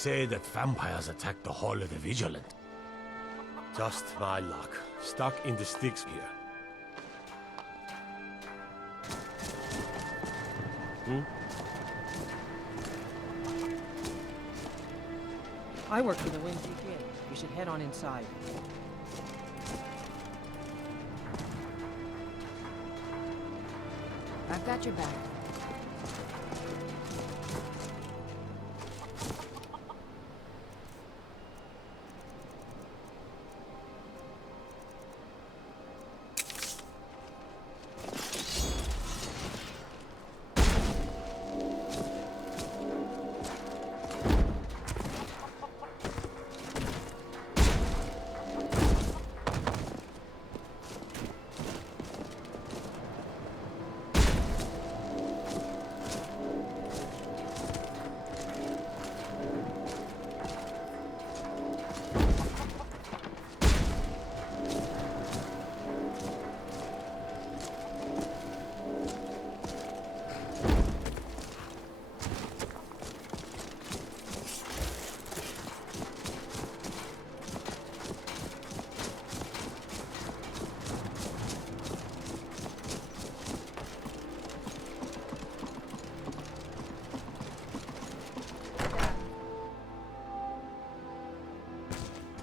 say that vampires attack the Hall of the Vigilant. Just my luck. Stuck in the sticks here. I work for the Wing GPA. You should head on inside. I've got your back.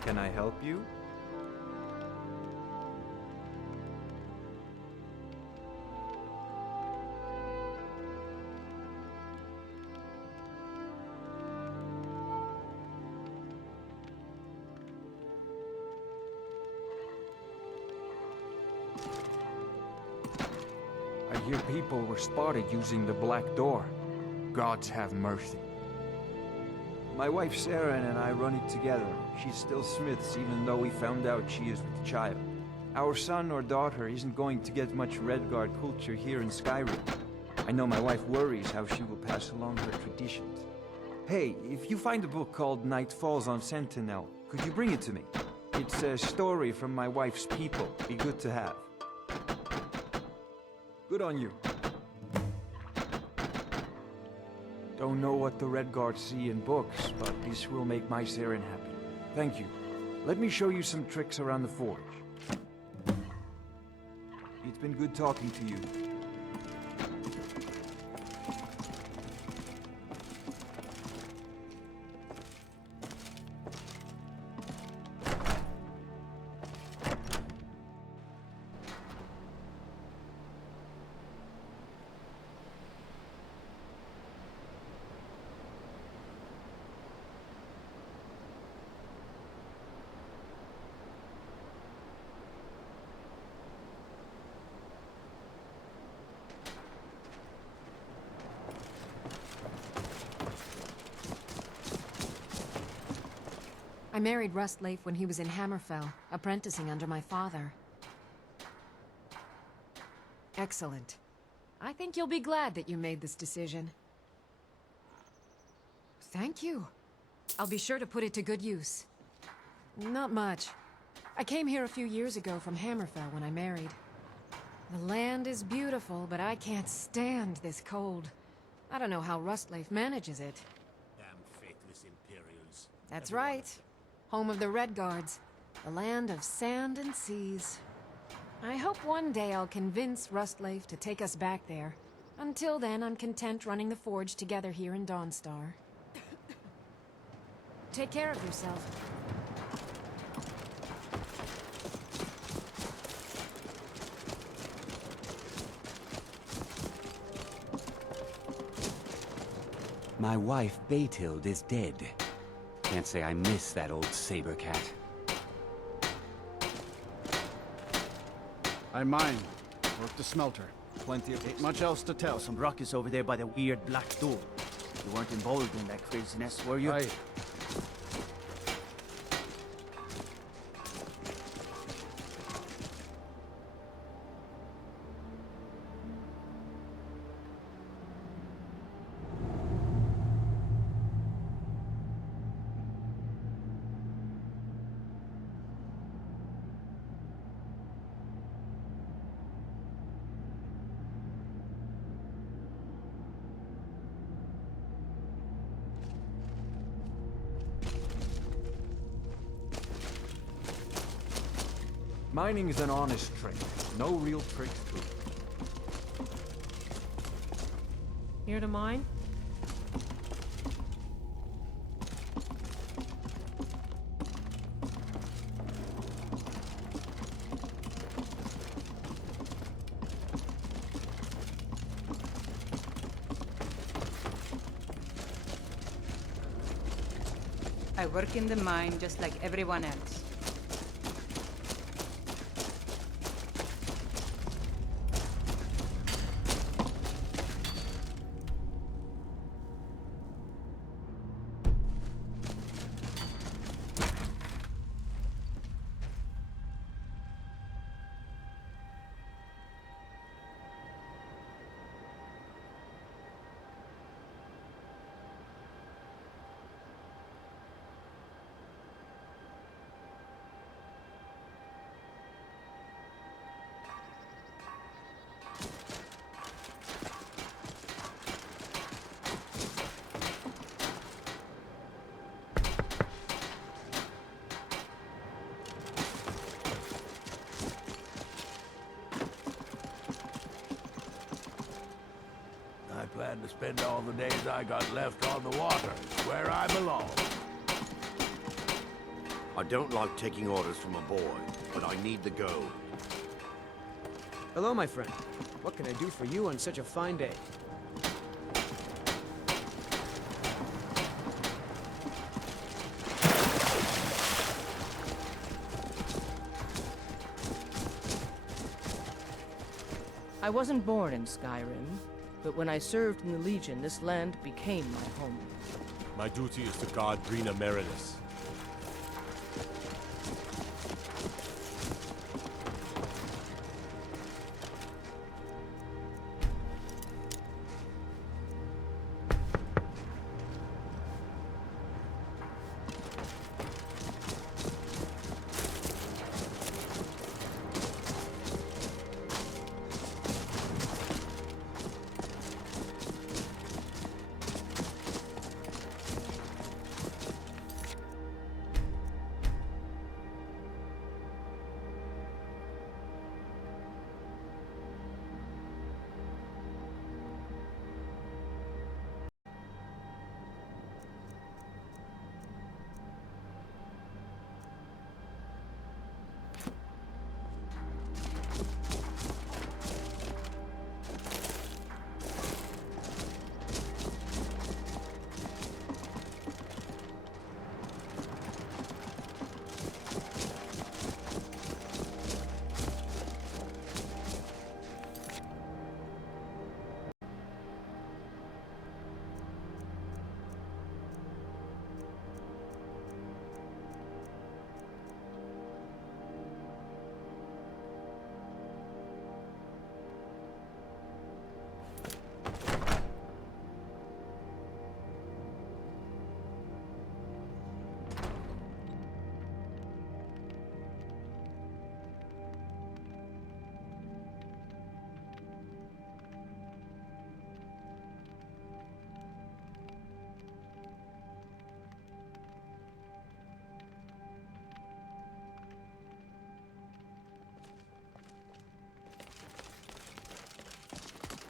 Can I help you? I hear people were spotted using the black door. Gods have mercy. My wife Sarah and I run it together. She's still Smith's, even though we found out she is with child. Our son or daughter isn't going to get much Redguard culture here in Skyrim. I know my wife worries how she will pass along her traditions. Hey, if you find a book called Night Falls on Sentinel, could you bring it to me? It's a story from my wife's people. Be good to have. Good on you. Don't know what the Redguard see in books, but this will make my Saren happy. Thank you. Let me show you some tricks around the forge. It's been good talking to you. I married Rustleif when he was in Hammerfell, apprenticing under my father. Excellent. I think you'll be glad that you made this decision. Thank you. I'll be sure to put it to good use. Not much. I came here a few years ago from Hammerfell when I married. The land is beautiful, but I can't stand this cold. I don't know how Rustleif manages it. Damn faithless Imperials. That's right. Home of the Redguards. The land of sand and seas. I hope one day I'll convince Rustleif to take us back there. Until then, I'm content running the forge together here in Dawnstar. Take care of yourself. My wife, Beethild, is dead. Can't say I miss that old saber cat. I mine. Work the smelter. Plenty of Ain't much else to tell. Some ruckus over there by the weird black door. You weren't involved in that craziness, were you? Aye. Mining's an honest trade. No real tricks to it. Here to mine? I work in the mine just like everyone else. I plan to spend all the days I got left on the water, where I belong. I don't like taking orders from a boy, but I need to go. Hello, my friend. What can I do for you on such a fine day? I wasn't born in Skyrim, but when I served in the Legion, this land became my home. My duty is to guard Brina Meredith.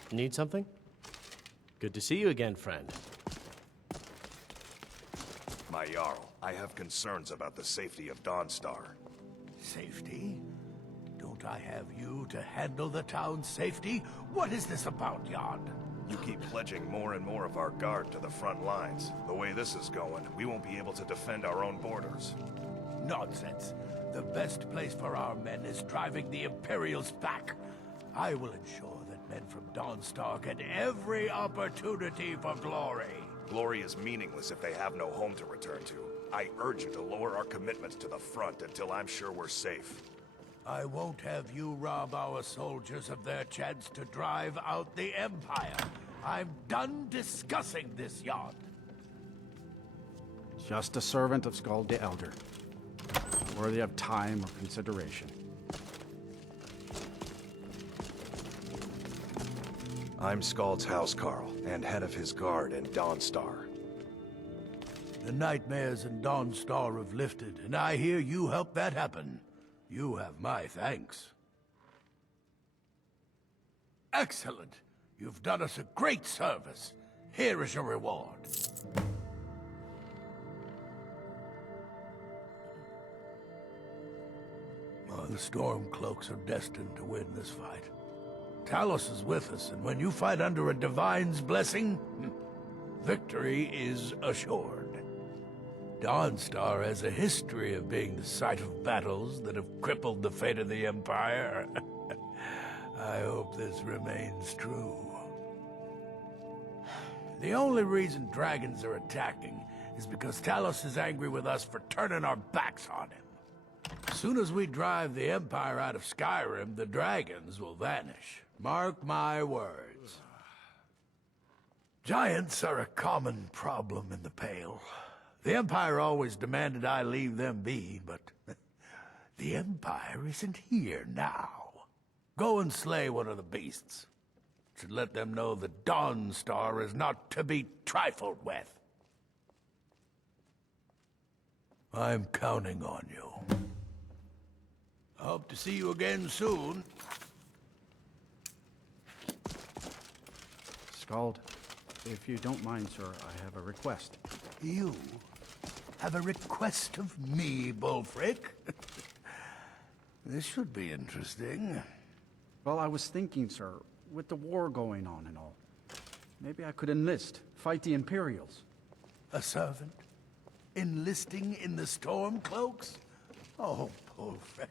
Need something? Good to see you again, friend. My Jarl, I have concerns about the safety of Dawnstar. Safety? Don't I have you to handle the town's safety? What is this about, Jan? You keep pledging more and more of our guard to the front lines. The way this is going, we won't be able to defend our own borders. Nonsense. The best place for our men is driving the Imperials back. I will ensure that men from Dawnstar get every opportunity for glory. Glory is meaningless if they have no home to return to. I urge you to lower our commitments to the front until I'm sure we're safe. I won't have you rob our soldiers of their chance to drive out the Empire. I'm done discussing this, Jan. Just a servant of Skald the Elder. Worthy of time or consideration. I'm Skald's housecarl, and head of his guard in Dawnstar. The nightmares in Dawnstar have lifted, and I hear you helped that happen. You have my thanks. Excellent. You've done us a great service. Here is your reward. The Stormcloaks are destined to win this fight. Talos is with us, and when you fight under a Divine's blessing, victory is assured. Dawnstar has a history of being the site of battles that have crippled the fate of the Empire. I hope this remains true. The only reason dragons are attacking is because Talos is angry with us for turning our backs on him. As soon as we drive the Empire out of Skyrim, the dragons will vanish. Mark my words. Giants are a common problem in the Pale. The Empire always demanded I leave them be, but the Empire isn't here now. Go and slay one of the beasts. Should let them know that Dawnstar is not to be trifled with. I'm counting on you. I hope to see you again soon. Skald, if you don't mind, sir, I have a request. You have a request of me, Bulfric? This should be interesting. Well, I was thinking, sir, with the war going on and all, maybe I could enlist, fight the Imperials. A servant? Enlisting in the Stormcloaks? Oh, Bulfric.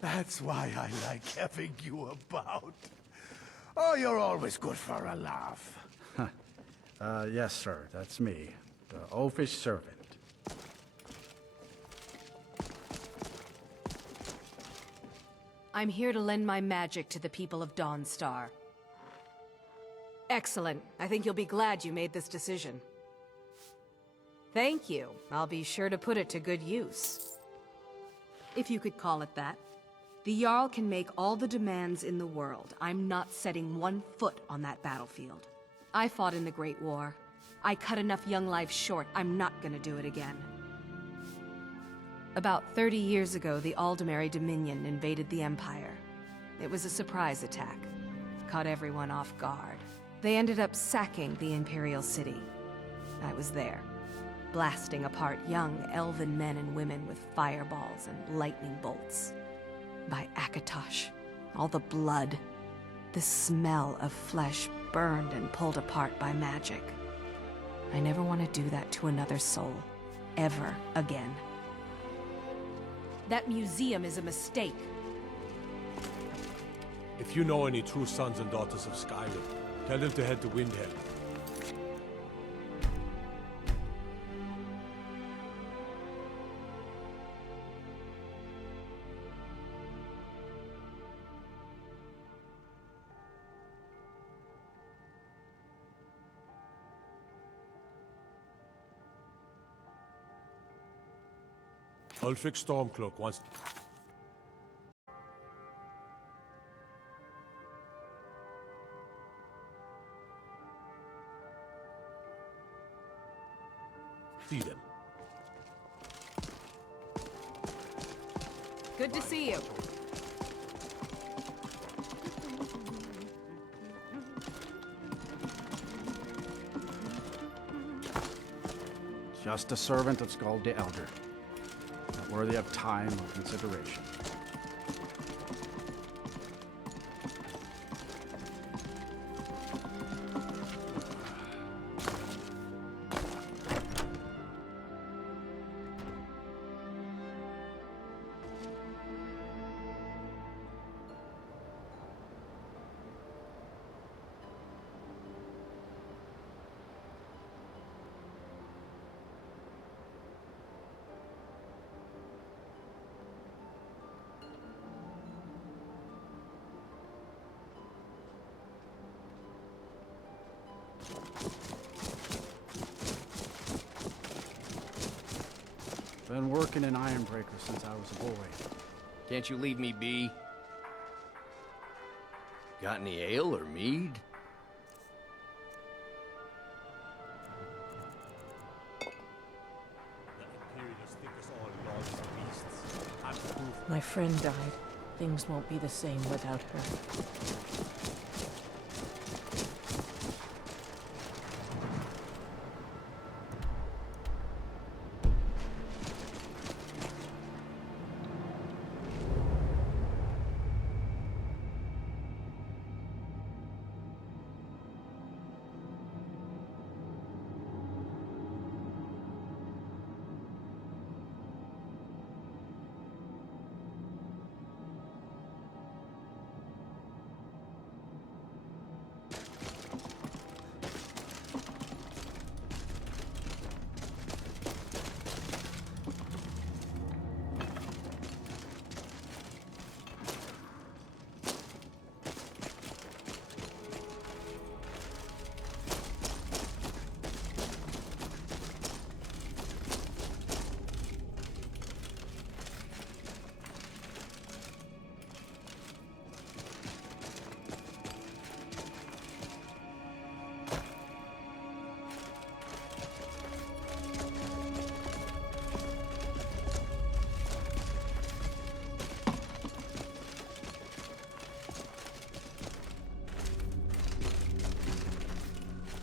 That's why I like having you about. Oh, you're always good for a laugh. Yes, sir, that's me, the oafish servant. I'm here to lend my magic to the people of Dawnstar. Excellent. I think you'll be glad you made this decision. Thank you. I'll be sure to put it to good use. If you could call it that. The Jarl can make all the demands in the world. I'm not setting one foot on that battlefield. I fought in the Great War. I cut enough young lives short. I'm not gonna do it again. About 30 years ago, the Aldemary Dominion invaded the Empire. It was a surprise attack. Caught everyone off guard. They ended up sacking the Imperial City. I was there, blasting apart young elven men and women with fireballs and lightning bolts. By Akatosh, all the blood, the smell of flesh burned and pulled apart by magic. I never want to do that to another soul, ever again. That museum is a mistake. If you know any true sons and daughters of Skyrim, tell them to head to Windhelm. Ulfric Stormcloak wants... See them. Good to see you. Just a servant of Skald the Elder. Not worthy of time or consideration. Been working in Ironbreaker since I was a boy. Can't you leave me be? Got any ale or mead? The Imperials think us all lost beasts. I'm proof My friend died. Things won't be the same without her.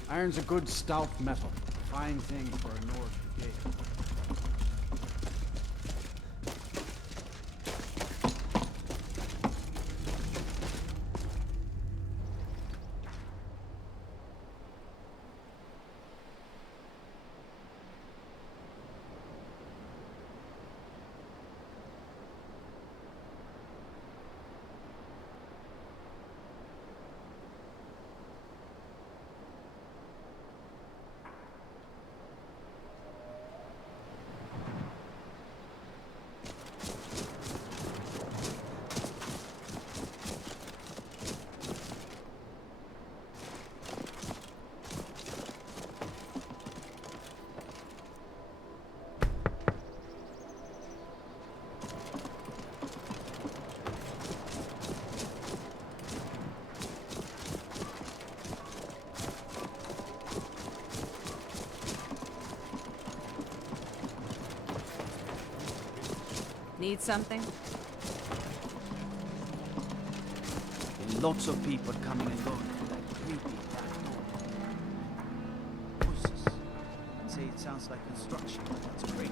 Iron's a good stout metal. Fine thing for a Norse brigade. Need something? Lots of people coming and going through that creepy black door. Voices. I'd say it sounds like construction, but that's crazy.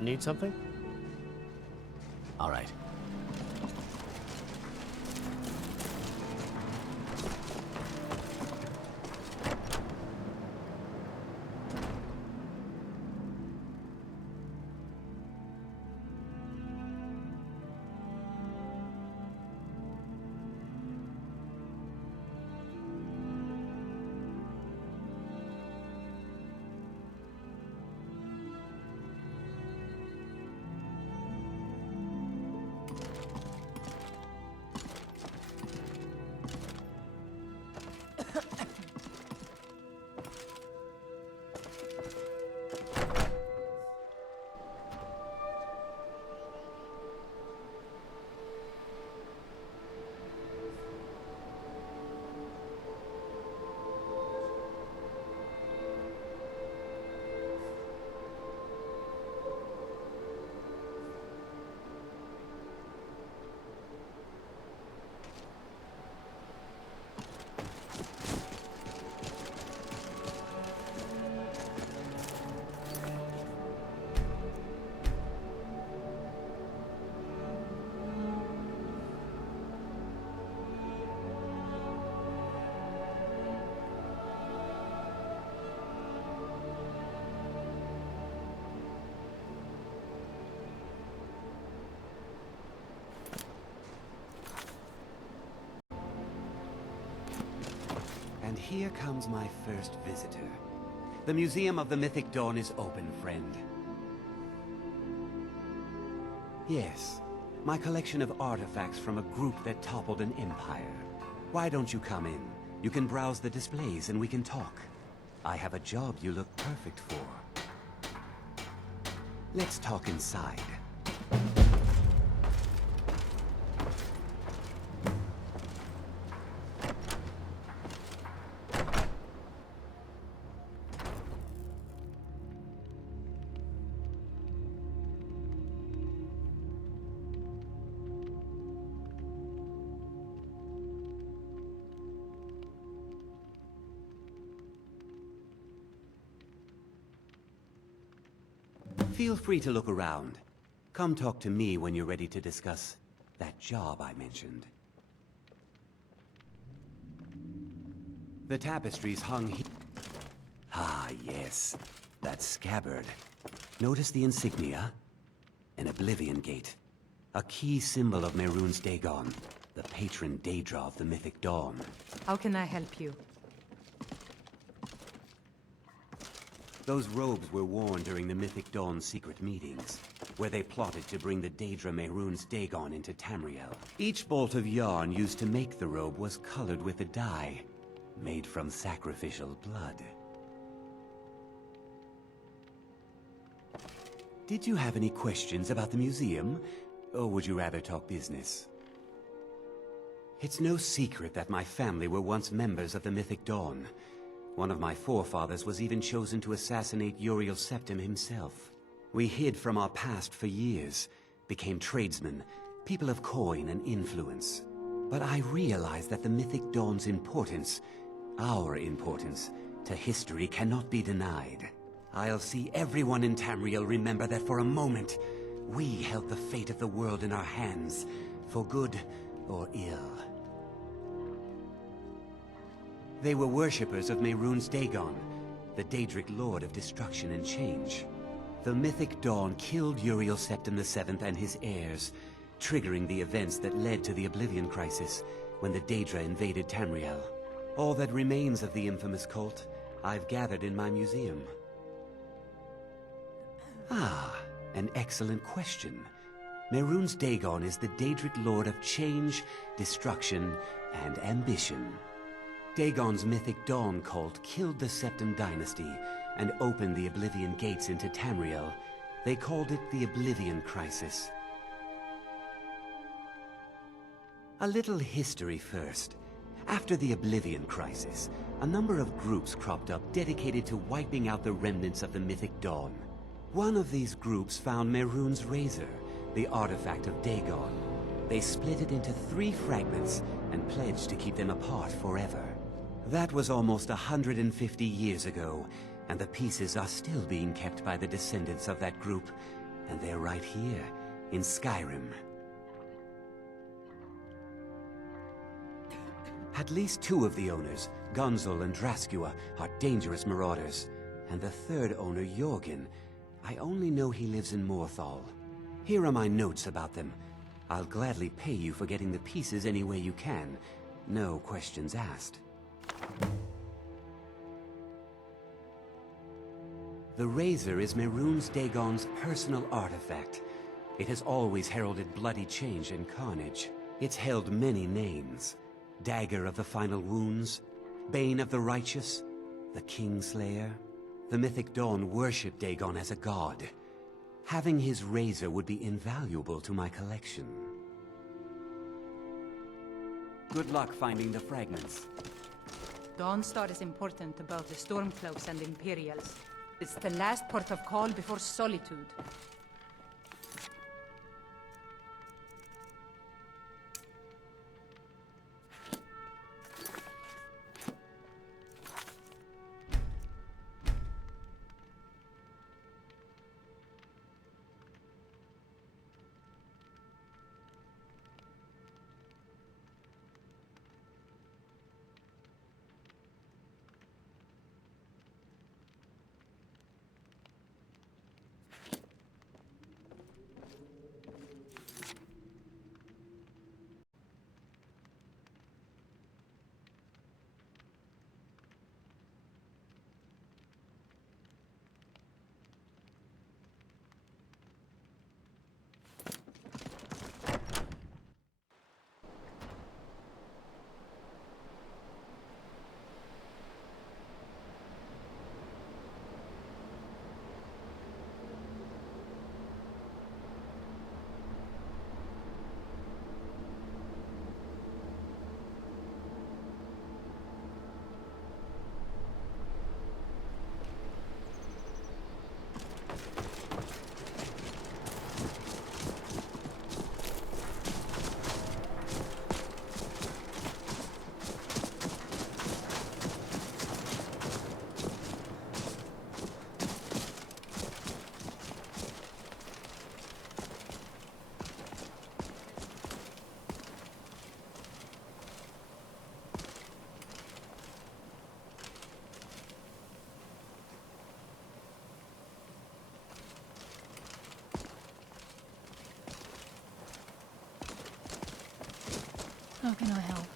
Need something? All right. And here comes my first visitor. The Museum of the Mythic Dawn is open, friend. Yes, my collection of artifacts from a group that toppled an empire. Why don't you come in? You can browse the displays and we can talk. I have a job you look perfect for. Let's talk inside. Feel free to look around. Come talk to me when you're ready to discuss that job I mentioned. The tapestries hung here. Ah, yes. That scabbard. Notice the insignia? An Oblivion Gate. A key symbol of Mehrunes Dagon, the patron Daedra of the Mythic Dawn. How can I help you? Those robes were worn during the Mythic Dawn's secret meetings, where they plotted to bring the Daedra Mehrunes Dagon into Tamriel. Each bolt of yarn used to make the robe was colored with a dye, made from sacrificial blood. Did you have any questions about the museum, or would you rather talk business? It's no secret that my family were once members of the Mythic Dawn. One of my forefathers was even chosen to assassinate Uriel Septim himself. We hid from our past for years, became tradesmen, people of coin and influence. But I realized that the Mythic Dawn's importance, our importance, to history cannot be denied. I'll see everyone in Tamriel remember that for a moment, we held the fate of the world in our hands, for good or ill. They were worshippers of Mehrunes Dagon, the Daedric Lord of Destruction and Change. The Mythic Dawn killed Uriel Septim VII and his heirs, triggering the events that led to the Oblivion Crisis when the Daedra invaded Tamriel. All that remains of the infamous cult, I've gathered in my museum. Ah, an excellent question. Mehrunes Dagon is the Daedric Lord of Change, Destruction, and Ambition. Dagon's Mythic Dawn cult killed the Septim dynasty and opened the Oblivion Gates into Tamriel. They called it the Oblivion Crisis. A little history first. After the Oblivion Crisis, a number of groups cropped up dedicated to wiping out the remnants of the Mythic Dawn. One of these groups found Mehrunes' razor, the artifact of Dagon. They split it into 3 fragments and pledged to keep them apart forever. That was almost 150 years ago, and the pieces are still being kept by the descendants of that group, and they're right here, in Skyrim. At least 2 of the owners, Gonzol and Draskua, are dangerous marauders, and the 3rd owner, Jorgen, I only know he lives in Morthal. Here are my notes about them. I'll gladly pay you for getting the pieces any way you can. No questions asked. The razor is Mehrunes Dagon's personal artifact. It has always heralded bloody change and carnage. It's held many names. Dagger of the Final Wounds, Bane of the Righteous, the Kingslayer. The Mythic Dawn worshipped Dagon as a god. Having his razor would be invaluable to my collection. Good luck finding the fragments. Dawnstar is important about the Stormcloaks and Imperials. It's the last port of call before Solitude. How can I help?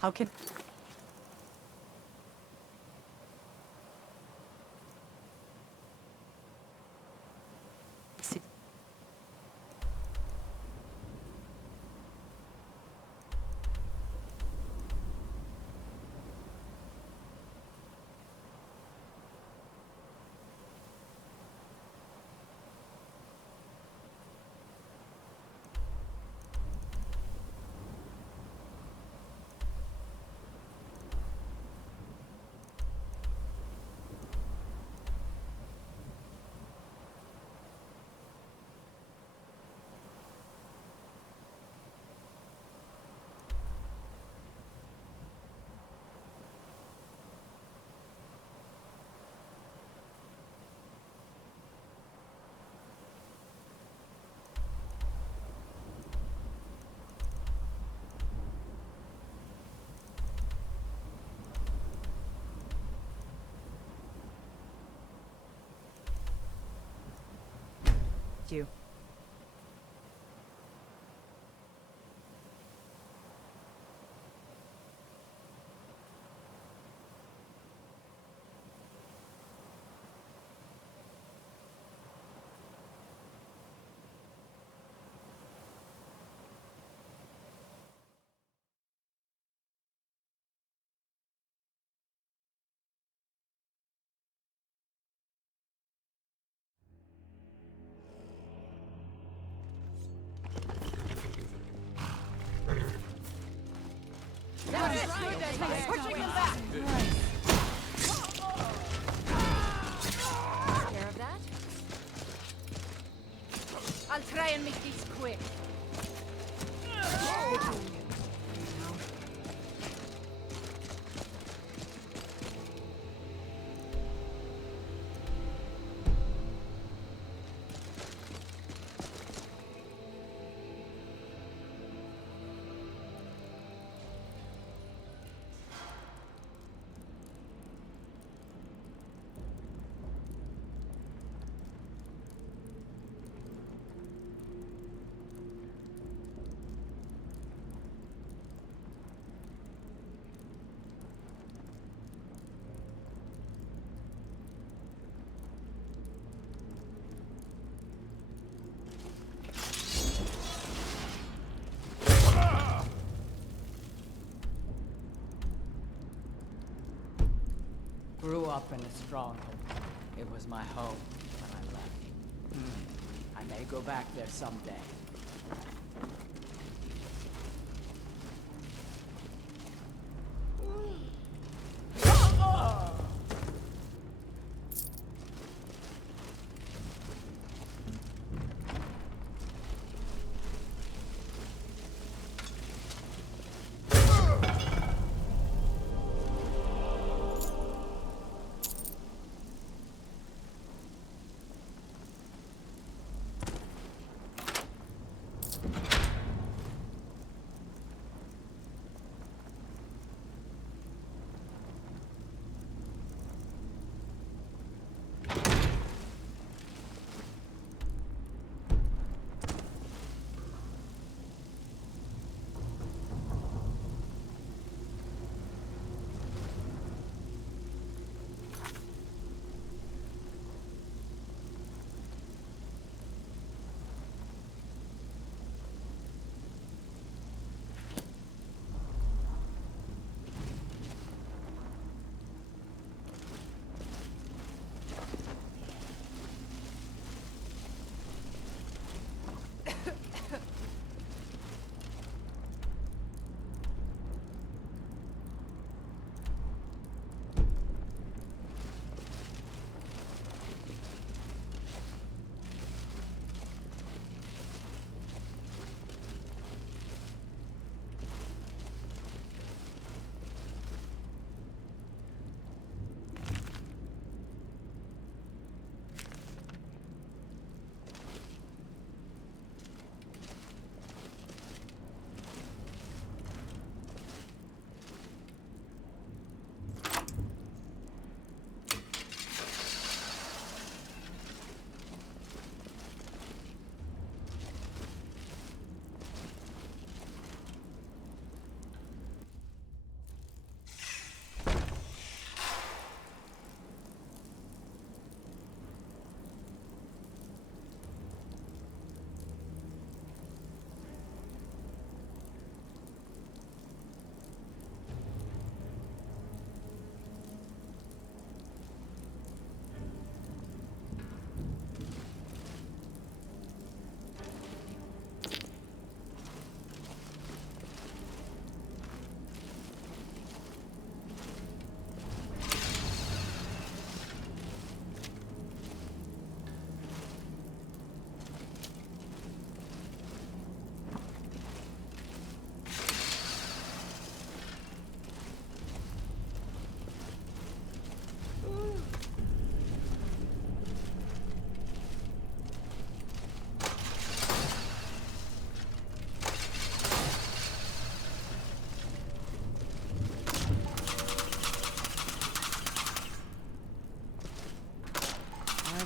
How can... you. I'll try and make these quick. Grew up in a stronghold. It was my home when I left. I may go back there someday.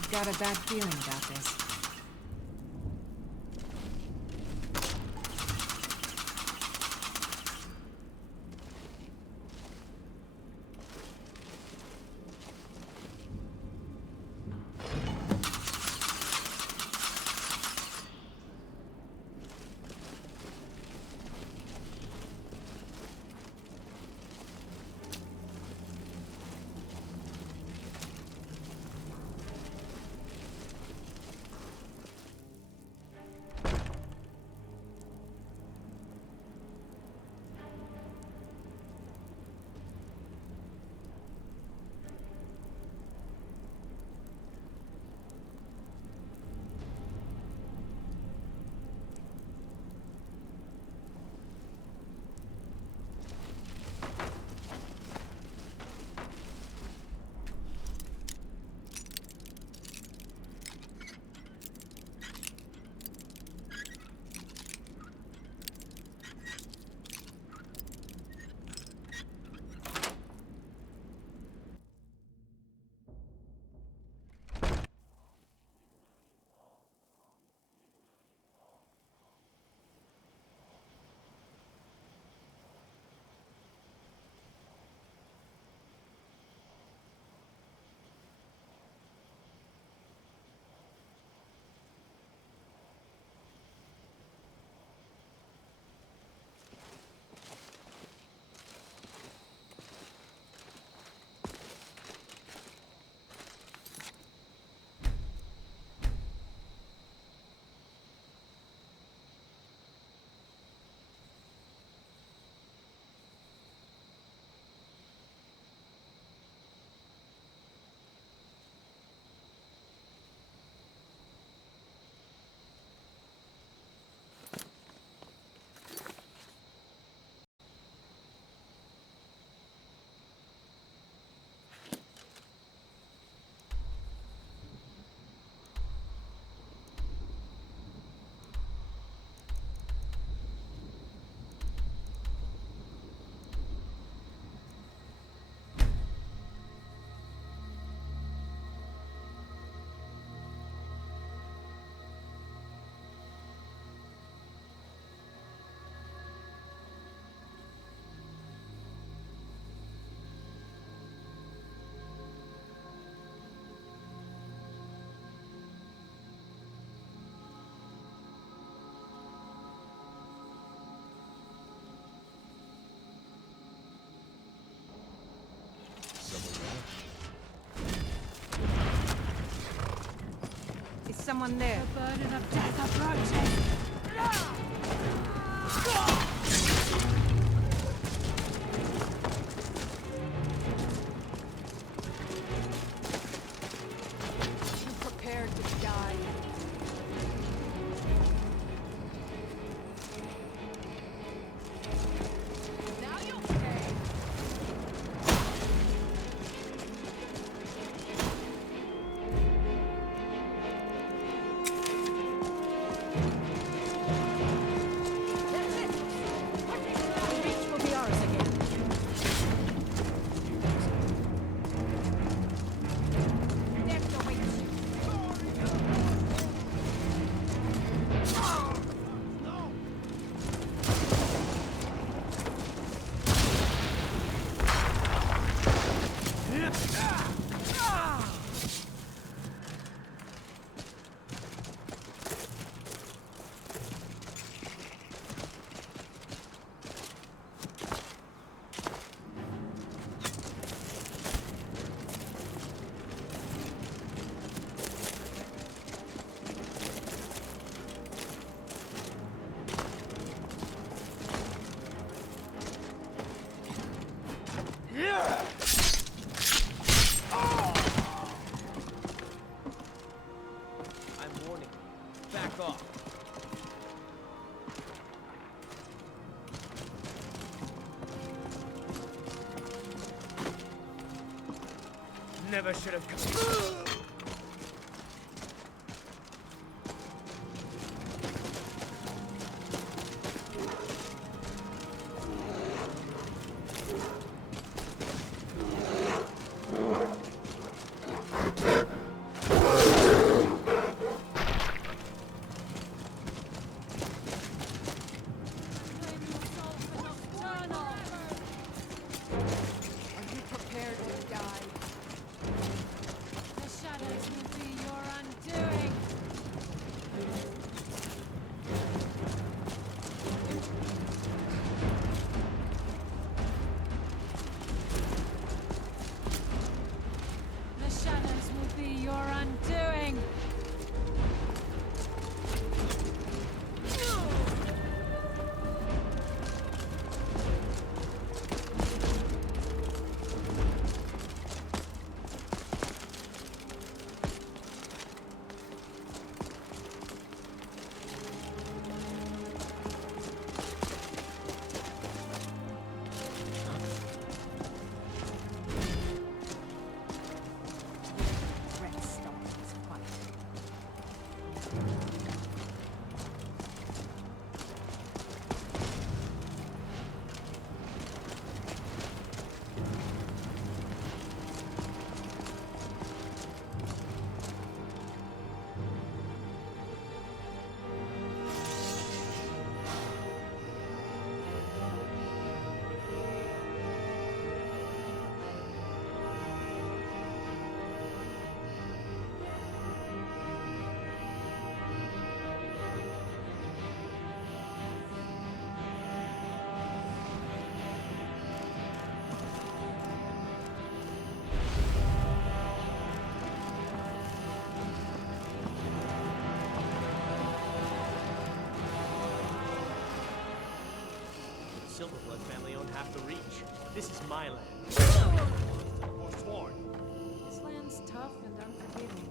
I've got a bad feeling about this. Someone there. The burden of death approaches. Be prepared to die. Now you'll pay. I'm warning you. Back off. Never should have come. Let family own half the reach. This is my land. Forsworn. This land's tough and unforgiving.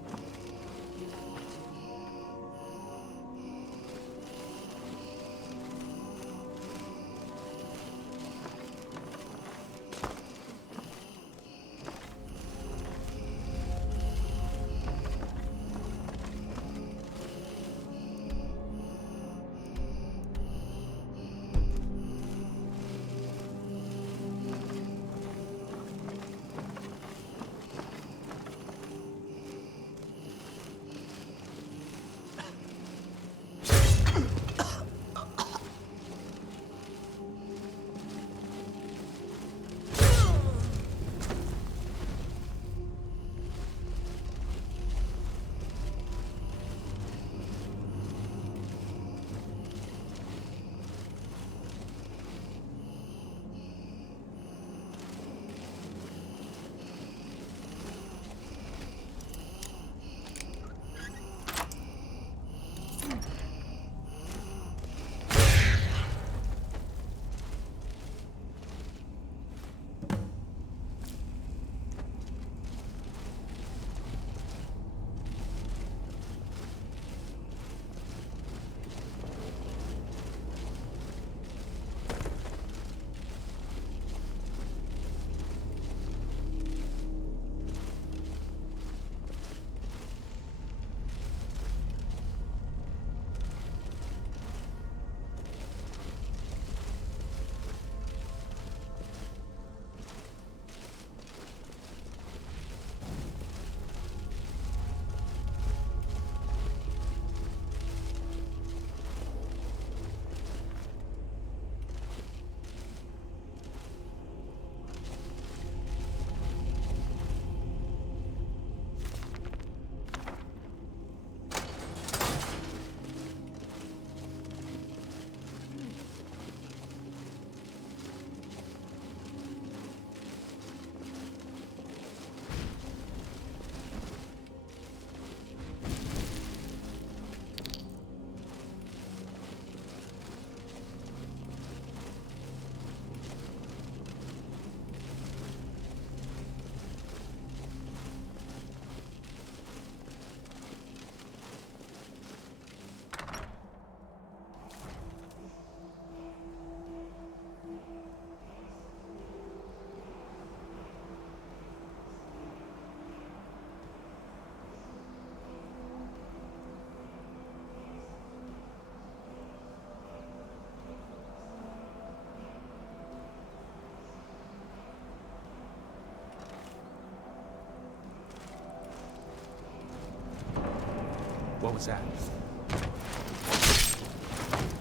What was that?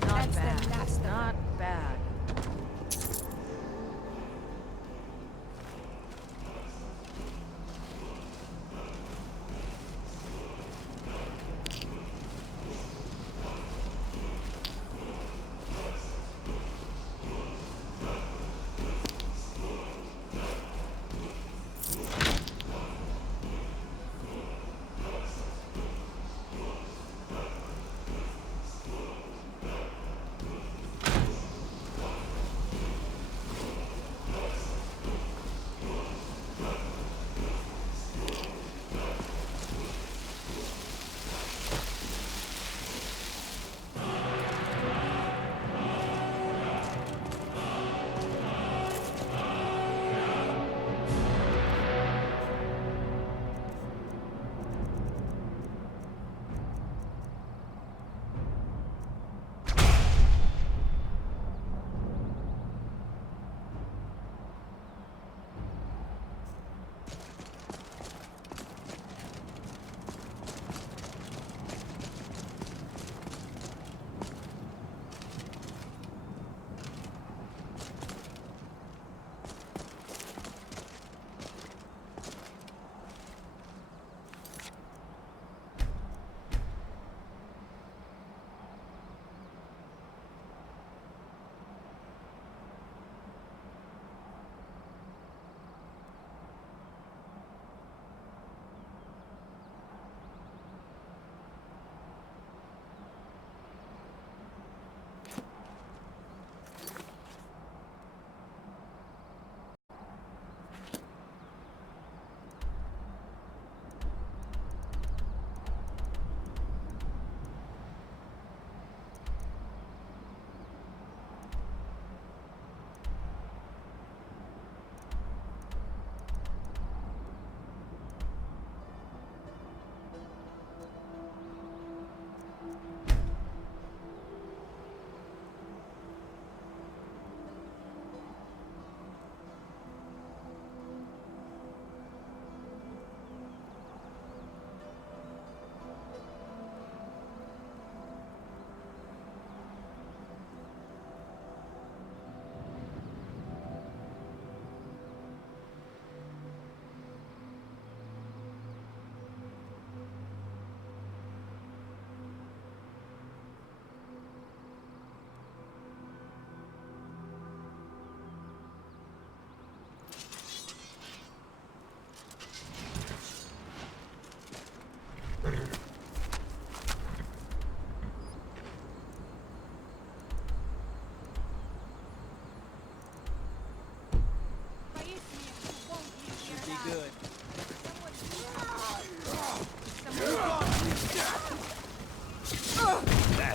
Not bad. Not bad.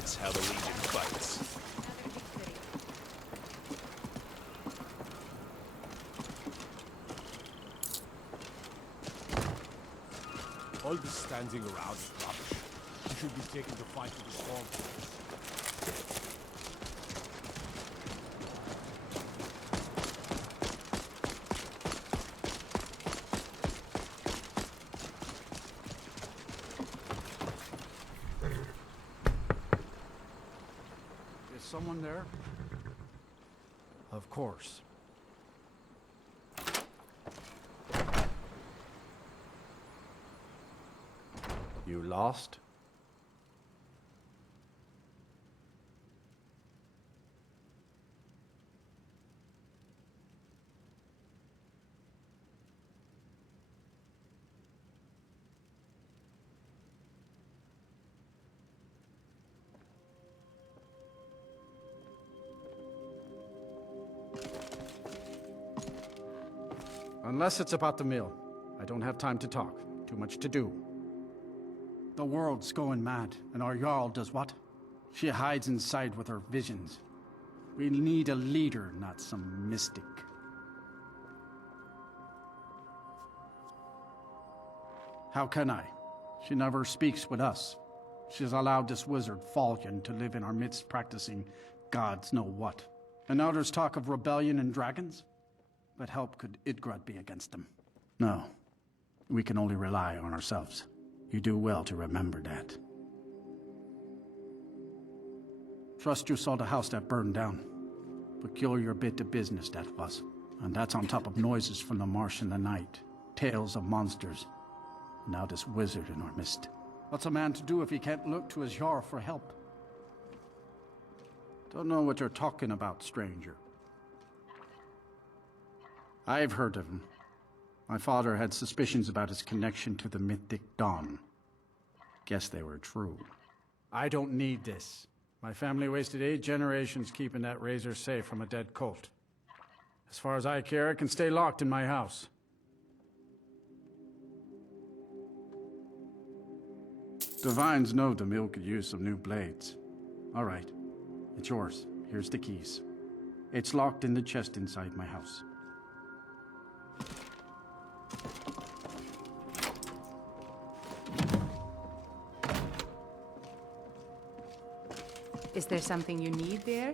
That's how the Legion fights. All this standing around is rubbish. You should be taking the fight to the storm. Is someone there? Of course. You lost? Unless it's about the mill. I don't have time to talk. Too much to do. The world's going mad, and our Jarl does what? She hides inside with her visions. We need a leader, not some mystic. How can I? She never speaks with us. She's allowed this wizard, Falcon, to live in our midst practicing gods know what. And now there's talk of rebellion and dragons? What help could Idgrad be against them? No. We can only rely on ourselves. You do well to remember that. Trust you saw the house that burned down. Peculiar bit of business that was. And that's on top of noises from the marsh in the night. Tales of monsters. Now this wizard in our midst. What's a man to do if he can't look to his Jarl for help? Don't know what you're talking about, stranger. I've heard of him. My father had suspicions about his connection to the mythic Dawn. Guess they were true. I don't need this. My family wasted 8 generations keeping that razor safe from a dead cult. As far as I care, it can stay locked in my house. Divines know the mill could use some new blades. All right. It's yours. Here's the keys. It's locked in the chest inside my house. Is there something you need there?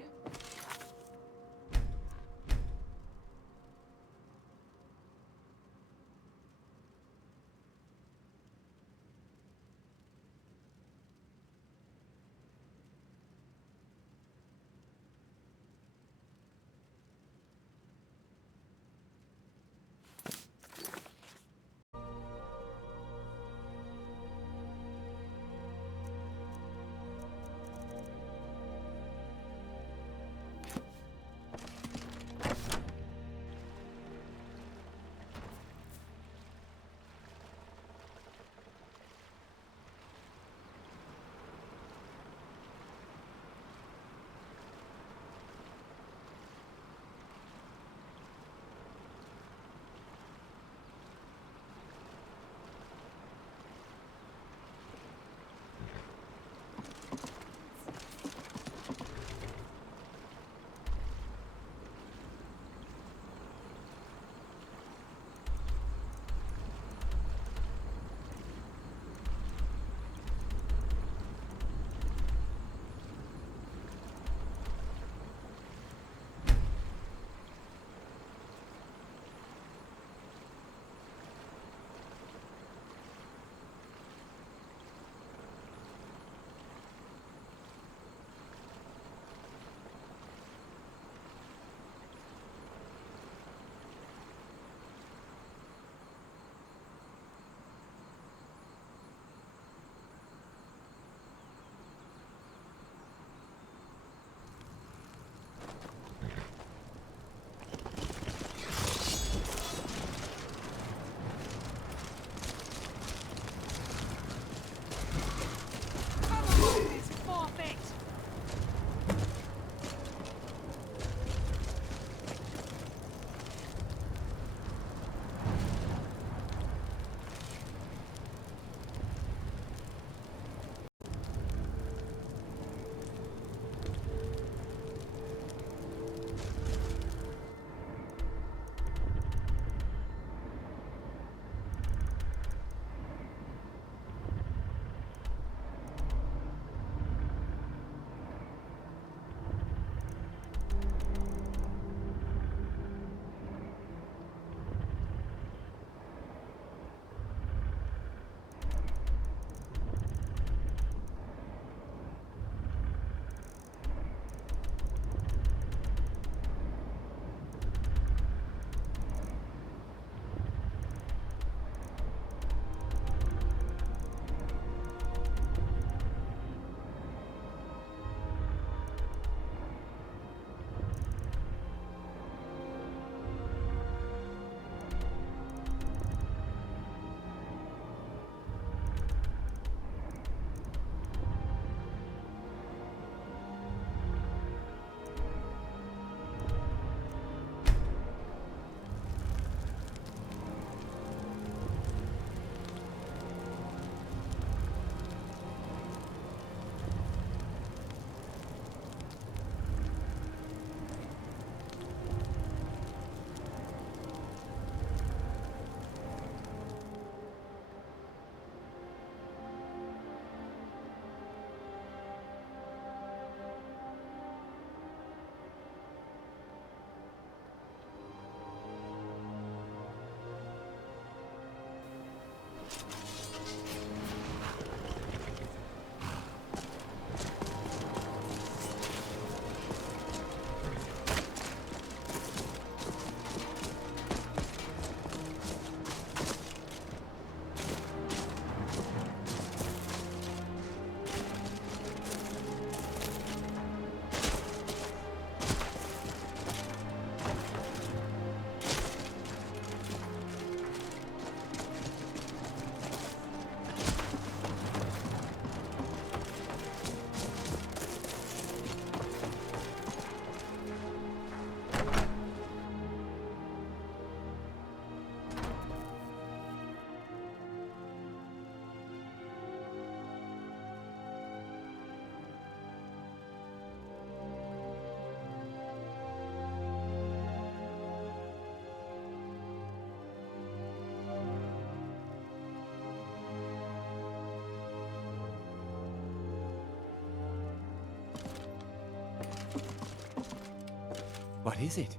What is it?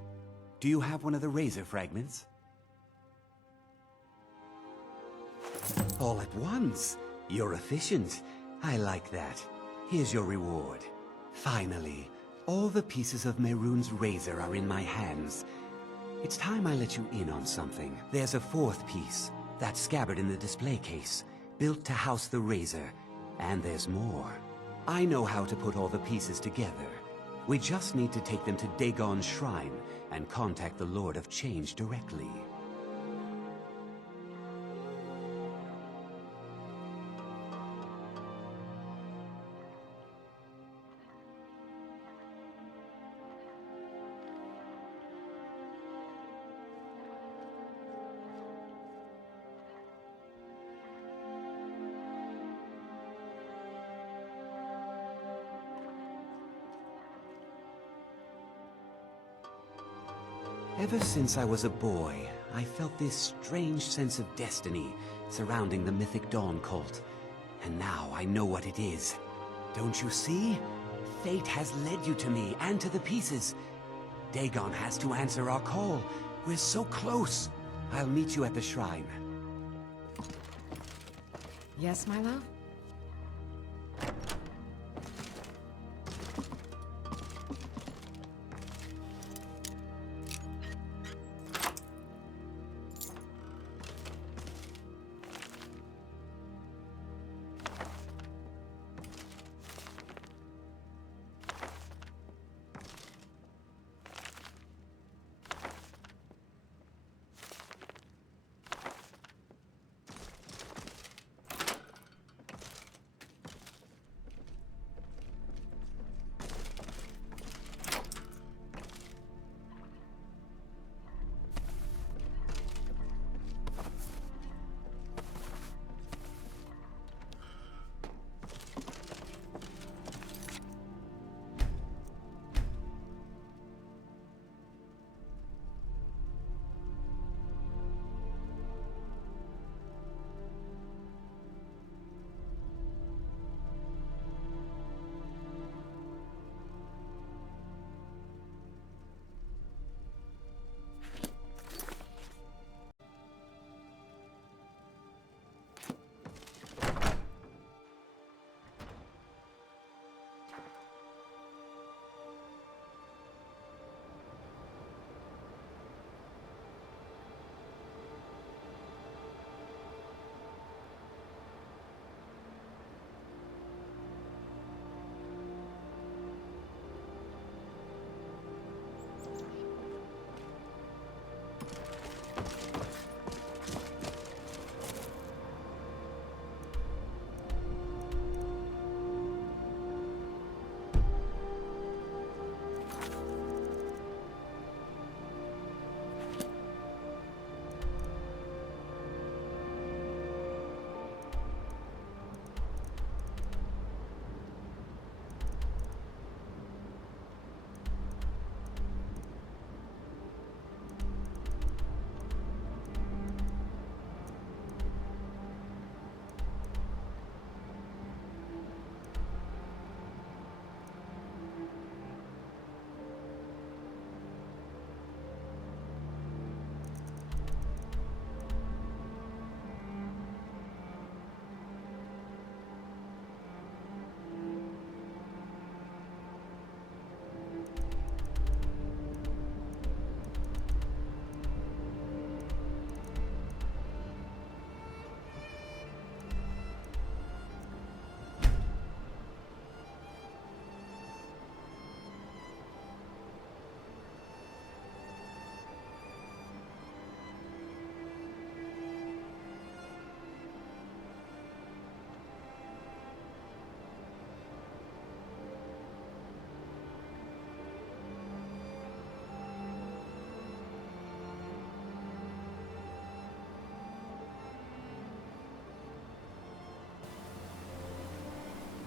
Do you have one of the razor fragments? All at once. You're efficient. I like that. Here's your reward. Finally, all the pieces of Mehrunes' razor are in my hands. It's time I let you in on something. There's a fourth piece, that scabbard in the display case, built to house the razor. And there's more. I know how to put all the pieces together. We just need to take them to Dagon's shrine and contact the Lord of Change directly. Ever since I was a boy, I felt this strange sense of destiny surrounding the mythic Dawn cult. And now I know what it is. Don't you see? Fate has led you to me and to the pieces. Dagon has to answer our call. We're so close. I'll meet you at the shrine. Yes, my love?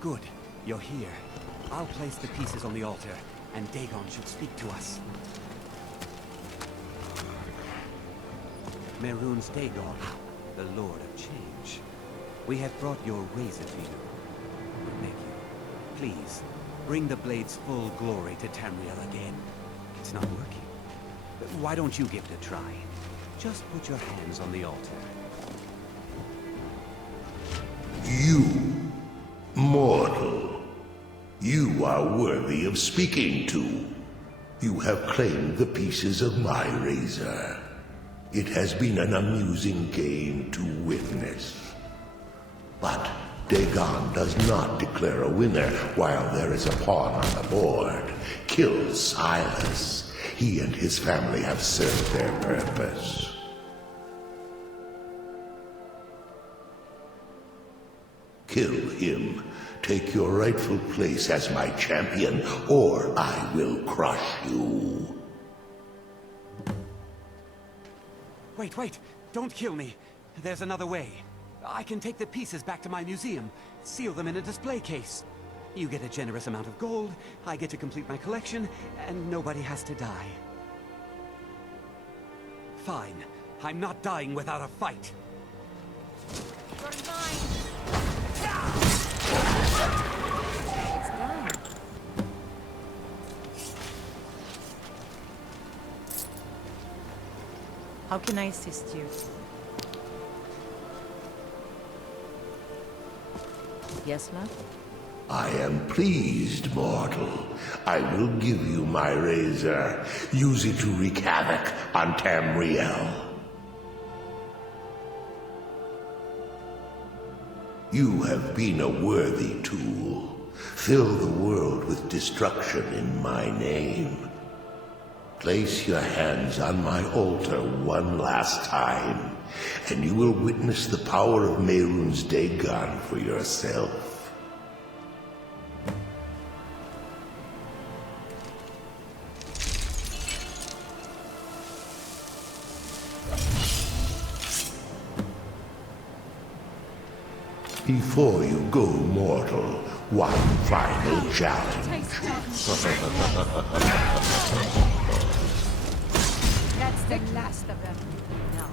Good. You're here. I'll place the pieces on the altar, and Dagon should speak to us. Mehrunes Dagon, the Lord of Change. We have brought your razor to you. We beg you, please, bring the blade's full glory to Tamriel again. It's not working. But why don't you give it a try? Just put your hands on the altar. You, mortal, you are worthy of speaking to. You have claimed the pieces of my razor. It has been an amusing game to witness. But Dagon does not declare a winner while there is a pawn on the board. Kill Silas. He and his family have served their purpose. Kill him. Take your rightful place as my champion, or I will crush you. Wait. Don't kill me. There's another way. I can take the pieces back to my museum, seal them in a display case. You get a generous amount of gold, I get to complete my collection, and nobody has to die. Fine. I'm not dying without a fight. You're mine. It's done. How can I assist you? Yes, love? I am pleased, mortal. I will give you my razor. Use it to wreak havoc on Tamriel. You have been a worthy tool. Fill the world with destruction in my name. Place your hands on my altar one last time, and you will witness the power of Mehrunes Dagon for yourself. Before you go, mortal, one final challenge. That's the last of them. Now.